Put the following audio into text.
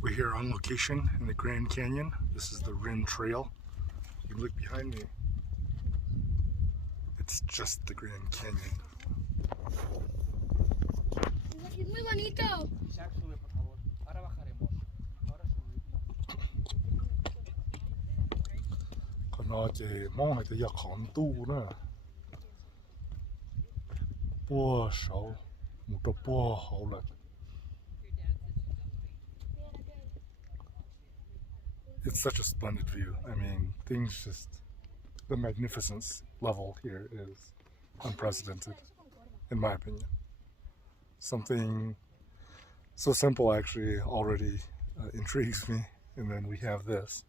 We're here on location in the Grand Canyon. This is the Rin Trail. You can look behind me. It's just the Grand Canyon. Es muy bonito. Isaac, sube por favor. Ahora bajaremos. Ahora subimos. ก็นอเจมองให้แต่อยากของตู้นะปัวเสาหมูตัวปัวเขาละ It's such a splendid view. I mean, things just, the magnificence level here is unprecedented, in my opinion. Something so simple actually already intrigues me, and then we have this.